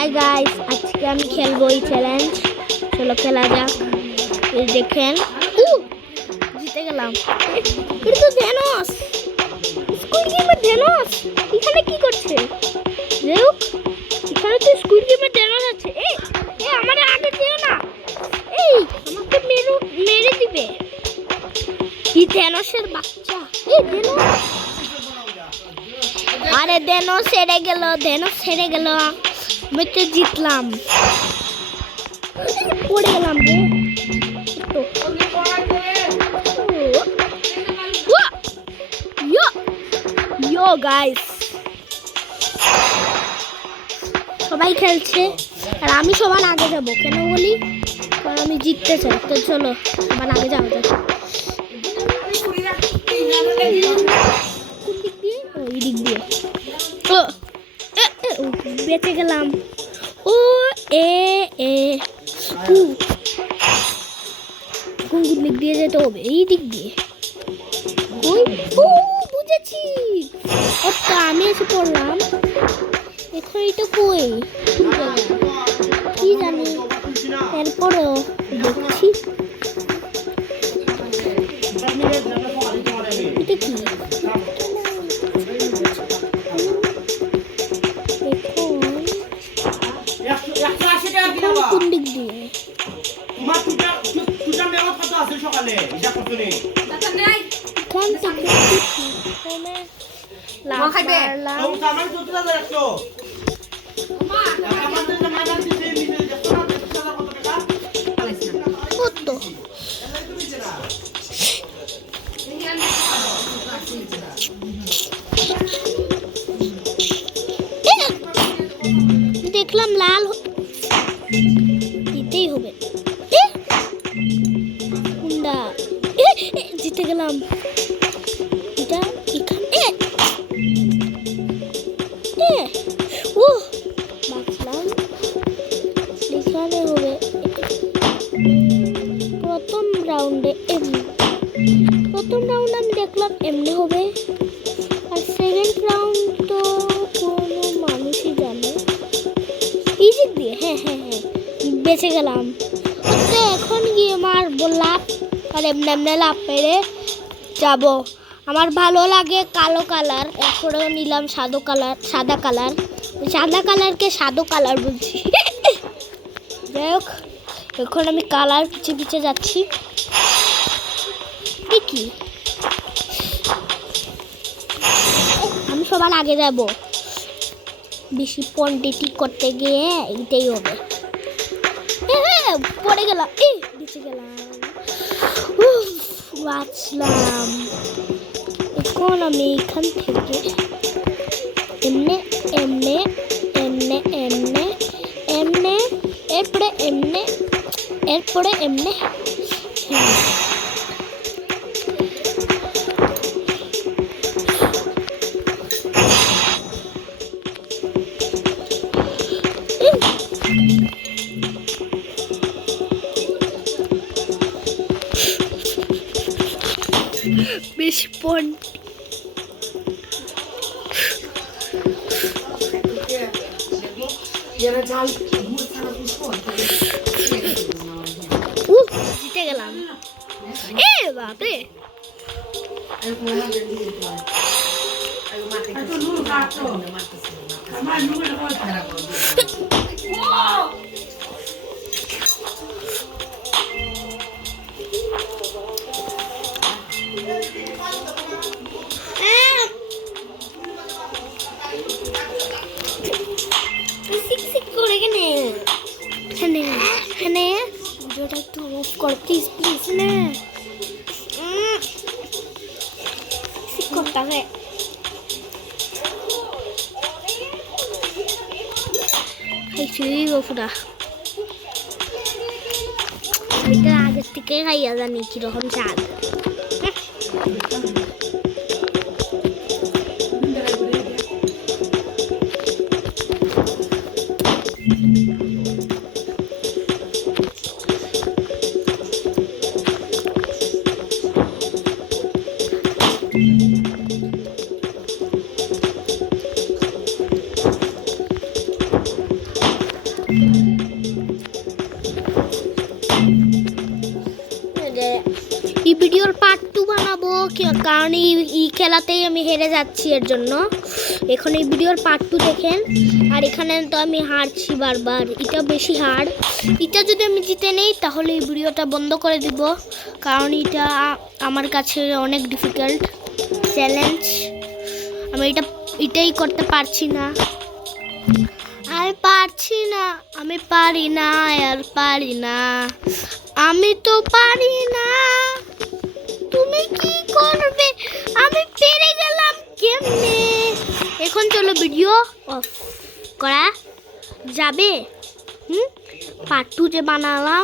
Hi guys, আজকে আমি খেলবো এই চ্যালেঞ্জ। চলো খেলা যাক। এই দেখেন, জিতে গেলাম। এটা তো ধেনস, স্কুইড গেমের ধেনস। এখানে কি করছে? রেউক, এখানে তো স্কুইড গেমের ধেনস আছে। এই আমার আগে যেও না, এই আমাকে মেরে দিবে। কি ধেনসের বাচ্চা! এই ধেনস, আরে ধেনস হেরে গেল, ধেনস হেরে গেল। আমি তো জিতলাম, পড়ে গেলাম রে। ইয়ো গাইস, সবাই খেলছে আর আমি সবার আগে যাব। কেন বলি? কারণ আমি জিততে চাই। তো চলো সবার আগে যাওয়া যাক। কোন দিক দিয়ে? ওই দিক দিয়ে। বেঁচে গেলাম। ও এ এ কোন দিক দিয়ে যেতে হবে? এই দিক দিয়ে। ওই বুঝেছি, ওটা আমি এসে পড়লাম। এখন এটা কই? কি জানি, এরপরেও দেখছি এটা কি। কোন দিক দিয়ে? দেখলাম লাল, দিতেই হবে। কুন্ডা জিতে গেলাম। এটা এখানে বাঁচলাম। এখানে হবে প্রথম রাউন্ডে। প্রথম রাউন্ড আমি দেখলাম এমনি হবে, আর সেকেন্ড রাউন্ড তো কোনো মানুষই জানে। ইজি দিয়ে, হ্যাঁ হ্যাঁ হ্যাঁ, বেঁচে গেলাম। এখন গিয়ে মারবো লাভ, আর এমনি এমনি লাভ মেরে যাব। আমার ভালো লাগে কালো কালার, এরপরেও নিলাম সাদা কালার। সাদা কালারকে সাদা কালার বলছি। যাই হোক, এখন আমি কালার পিছে পিছে যাচ্ছি। কি আমি সবার আগে যাব। বেশি কোয়ান্টিটি করতে গিয়ে এইটাই হবে। পড়ে গেলাম, বেঁচে গেলাম, বাঁচলাম। এখন আমি এখান থেকে এমনে এমনে এমনে এমনে এমনে, এরপরে এমনে, এরপরে এমনে। বেশি পয়েন্ট জিতে গেলাম। বাপরে, ভিডিওটা একটু অফ কর প্লিজ প্লিজ। না করতে হবে। পুরা এটা আগের থেকে খাইয়া জানি কিরকম স্বাদ। কারণ এই খেলাতেই আমি হেরে যাচ্ছি, এর জন্য। এখন এই ভিডিওর পার্ট 2 দেখেন। আর এখানে তো আমি হারছি বারবার, এটা বেশি হার। এটা যদি আমি জিতে নেই তাহলে এই ভিডিওটা বন্ধ করে দিব, কারণ এটা আমার কাছে অনেক ডিফিকাল্ট চ্যালেঞ্জ। আমি এটাই করতে পারছি না, আমি পারছি না, আমি পারি না, আর পারি না, আমি তো পারি না। তুমি কি করবে? আমি পেরে গেলাম কেমনে? এখন চলো ভিডিও অফ করা যাবে। পার্ট 2 যে বানালাম